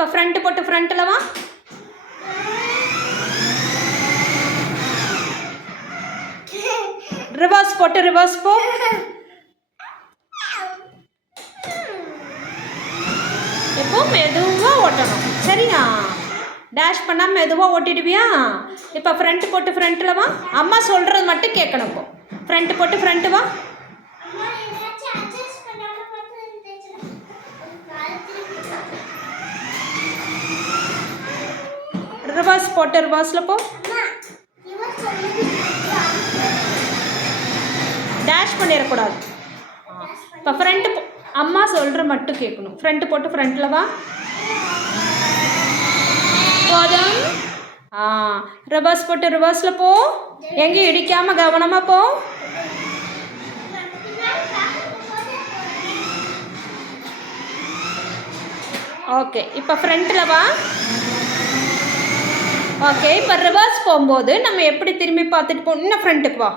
இப்போ ஃப்ரண்ட்டு போட்டு ஃப்ரண்ட்டில் வா. ரிவர்ஸ் போட்டு ரிவர்ஸ் போ. இப்போ மெதுவாக ஓட்டணும், சரியா? டேஷ் பண்ணால் மெதுவாக ஓட்டிடுவியா? இப்போ ஃப்ரண்ட்டு போட்டு ஃப்ரண்ட்டில் வா. அம்மா சொல்கிறது மட்டும் கேட்கணும். இப்போ ஃப்ரண்ட்டு போட்டு ஃப்ரண்ட்டு வா. ரிவர்ஸ் போட்டு ரிவர்ஸில் போ. டேஷ் பண்ணிடக்கூடாது. இப்போ ஃப்ரண்ட்டு அம்மா சொல்கிற மட்டும் கேட்கணும். ஃப்ரண்ட்டு போட்டு ஃப்ரண்ட்டில் வா. போதும். ரிவர்ஸ் போட்டு ரிவர்ஸில் போ. எங்கேயும் இடிக்காமல் கவனமாக போ. ஓகே, இப்போ ஃப்ரண்ட்டில் வா. ஓகே, இப்போ ரிவர்ஸ் போகும்போது நம்ம எப்படி திரும்பி பார்த்துட்டு போ. இன்னும் ஃப்ரண்ட்டுக்கு வா.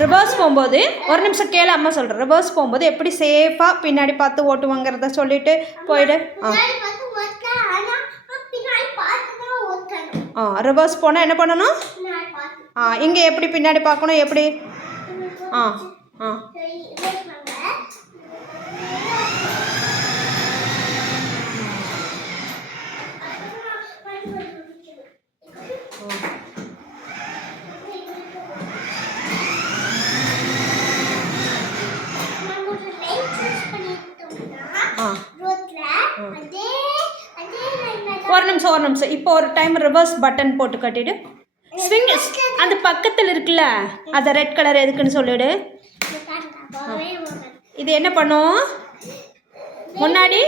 ரிவர்ஸ் போகும்போது ஒரு நிமிஷம் கேளு, அம்மா சொல்கிறேன். ரிவர்ஸ் போகும்போது எப்படி சேஃபாக பின்னாடி பார்த்து ஓட்டுவாங்கிறத சொல்லிவிட்டு போயிடு. ரிவர்ஸ் போனால் என்ன பண்ணணும்? இங்கே எப்படி பின்னாடி பார்க்கணும், எப்படி? ஒரு நிமிஷம் இப்போ ஒரு டைம் ரிவர்ஸ் பட்டன் போட்டு கட்டிடு. ஸ்விங் அந்த பக்கத்தில் இருக்குல்ல, அதை ரெட் கலர் எதுக்குன்னு சொல்லிவிடு. இது என்ன பண்ணும்? முன்னாடி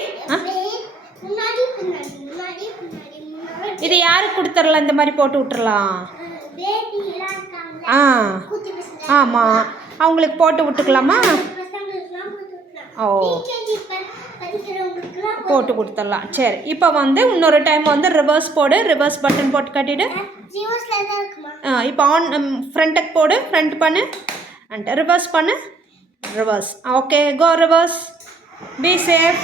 இது யாருக்கு கொடுத்துடலாம்? இந்த மாதிரி போட்டு விட்டுறலாம். ஆமாம், அவங்களுக்கு போட்டு விட்டுக்கலாமா? ஓ, போட்டு கொடுத்துடலாம். சரி, இப்போ இன்னொரு டைம் ரிவர்ஸ் போடு. ரிவர்ஸ் பட்டன் போட்டு கட்டிடு. இப்போ ஃப்ரண்ட்டுக்கு போடு. ஃப்ரண்ட் பண்ணு அண்ட் ரிவர்ஸ் பண்ணு. Reverse. Okay, go reverse. Be safe.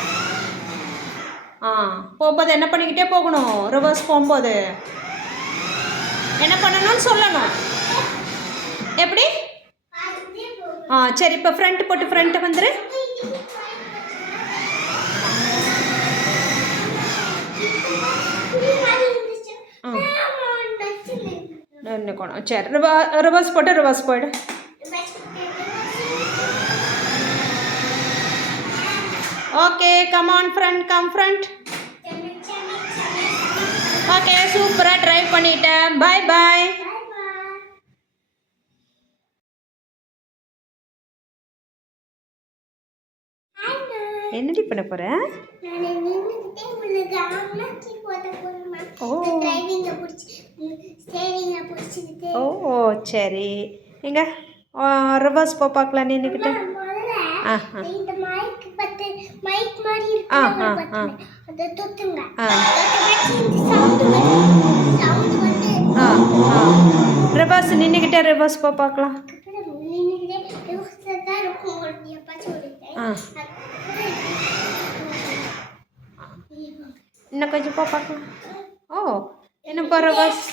போகும்போது என்ன பண்ணிக்கிட்டே போகணும்? ரிவர்ஸ் போகும்போது என்ன பண்ணணும்னு சொல்லணும். எப்படி? சரி, இப்போ ஃப்ரண்ட் போட்டு ஃப்ரண்ட்டு வந்துரு. சரி, ரிவர்ஸ் போட்டு ரிவர்ஸ் போயிடு. Okay, come on front, come front. Okay, சூப்பராக ட்ரைவ் பண்ணிட்டேன். Bye bye. என்னடி பண்ண போற? ஓ சரி, எங்க ரிவர்ஸ் போ பார்க்கலாம். நின்றுக்கிட்ட ரிவர்ஸ் நின்றுக்கிட்டே ரிவர்ஸ் போ பார்க்கலாம். இன்னும் கொஞ்சம் போ பார்க்கலாம். ஓ, என்ன போ ரிவர்ஸ்.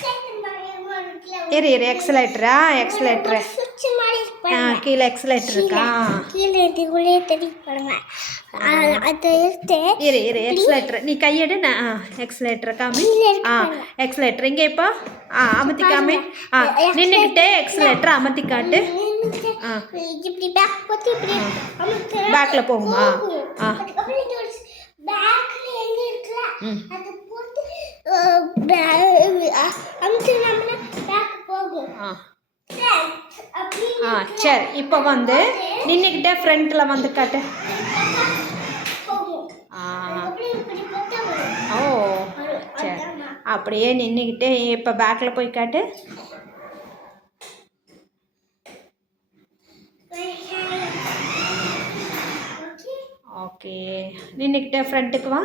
இரு எக்ஸலேட்டரா? எக்ஸலேட்டரு கீழே எக்ஸலேட்டர் இருக்கா? இரு எக்ஸலேட்டர் நீ கையெடு. நான் எக்ஸலேட்டர் காமி. எக்ஸலேட்டர் இங்கே இப்போ அமர்த்தி காமி. நின்றுக்கிட்டே எக்ஸலேட்டர் அமர்த்தி காட்டு. பேக்கில் போகுமா? சரி, இப்போ நின்றுக்கிட்டே ஃப்ரண்ட்டில் காட்டு. ஓ சரி, அப்படியே நின்றுக்கிட்டே இப்போ பேக்கில் போய் காட்டு. ஓகே, நின்றுக்கிட்டே ஃப்ரண்ட்டுக்கு வா.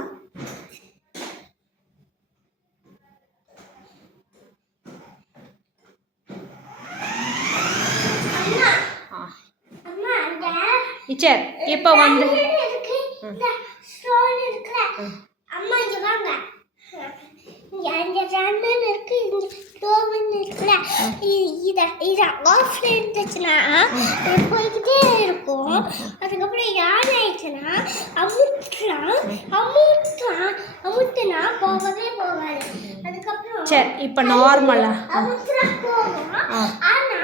சரி, இப்போ அம்மா இங்க வாங்க. இந்த ரன்னன் இருக்கு, இந்த டோவன் இருக்குல, இத ஆஃப்ல இருந்துச்சுன்னா போய்கிட்டே இருக்கும். அதுக்கப்புறம் யார் ஆயிடுச்சுன்னா அமுத்துனா போகவே போகாது. அதுக்கப்புறம் சரி இப்போ நார்மலா அமுத்துனா போகும், ஆனா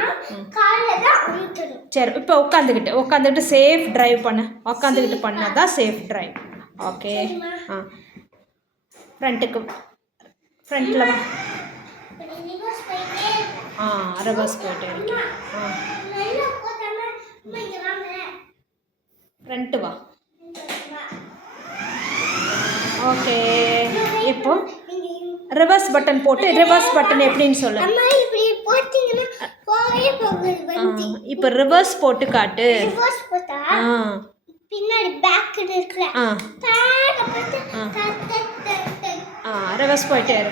காலில் தான் அமுத்தணும். சரி இப்போ உட்காந்துக்கிட்டு சேஃப் டிரைவ் பண்ணு. உட்காந்துக்கிட்டு பண்ணால் தான் சேஃப் டிரைவ். ஓகே. ஆ ஃப்ரண்ட்டில் வா. ரிவர்ஸ் போயிட்டே இருக்கேன். ஃப்ரண்ட்டு வா. ஓகே. இப்போ ரிவர்ஸ் பட்டன் போட்டு ரிவர்ஸ் பட்டன் எப்படின்னு சொல்லு. இப்போ ரிவர்ஸ் போட்டு காட்டு. பின்னாடி பேக் இருக்குல, ரிவர்ஸ் போயிட்டே இரு.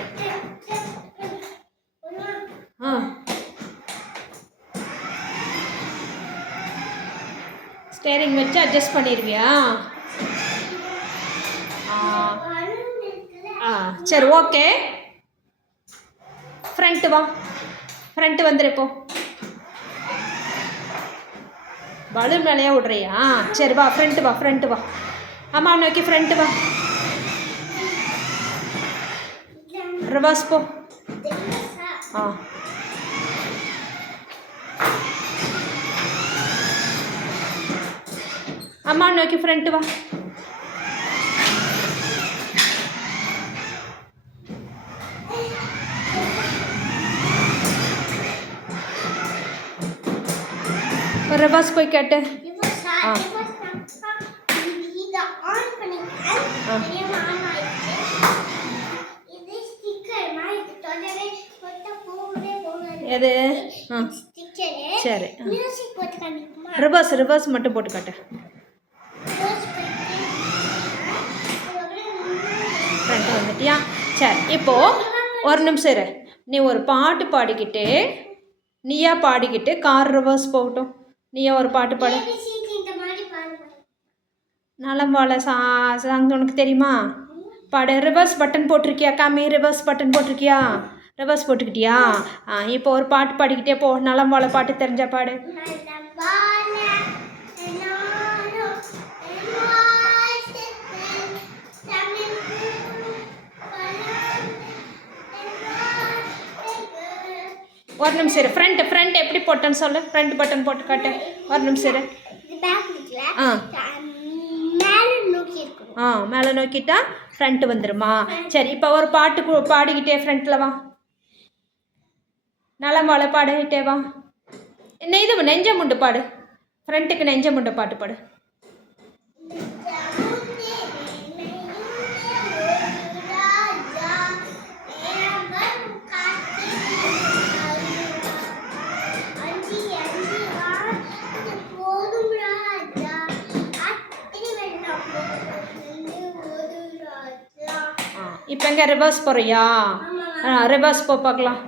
ஸ்டேரிங் வச்சு அட்ஜஸ்ட் பண்ணிடுவியா? சரி ஓகே. ஃப்ரண்ட்டு வா. ஃப்ரண்ட்டு வந்துடு. இப்போ பலூன் மேலேயே விட்றியா? சரி வா, ஃப்ரண்ட்டு வா. அம்மா நோக்கி ஃப்ரண்ட்டு வா. ரிவர்ஸ் போ. அம்மா நோக்கி ஃப்ரண்ட்டு வா. ரிவர்ஸ் போய் கேட்டு. எது? சரி ரிவர்ஸ் மட்டும் போட்டு காட்டு. ஃப்ரண்ட் வந்துட்டியா? சரி இப்போது ஒரு நிமிஷம் இரு. நீ ஒரு பாட்டு பாடிக்கிட்டு நீயா பாடிக்கிட்டு கார் ரிவர்ஸ் போகட்டும். நீயா ஒரு பாட்டு பாடு. நலம் வாழ சாங் உனக்கு தெரியுமா? பாடு. ரிவர்ஸ் பட்டன் போட்டிருக்கியா? காமி. ரிவர்ஸ் பட்டன் போட்டிருக்கியா? ரிவர்ஸ் போட்டுக்கிட்டியா? இப்போ ஒரு பாட்டு பாடிக்கிட்டே போ. நலம் வாழ பாட்டு தெரிஞ்சா பாடு. ஒரு நிமிஷம் இரு. ஃப்ரண்ட் எப்படி போட்டேன்னு சொல்லு. ஃப்ரண்ட் பட்டன் போட்டு காட்டு. ஒரு நிமிஷம் இரு. மேலே நோக்கிட்டா ஃப்ரண்ட் வந்துடுமா? சரி இப்போ ஒரு பாட்டு பாடிக்கிட்டே ஃப்ரண்ட்டில் வா. நலம் வாழ பாடிக்கிட்டே வா. இது நெஞ்சமுண்டு பாடு. ஃப்ரண்ட்டுக்கு நெஞ்சமுண்டு பாட்டு பாடு. இப்போ எங்கே ரிவர்ஸ் போகிறியா? ரிவர்ஸ் போ பார்க்கலாம்.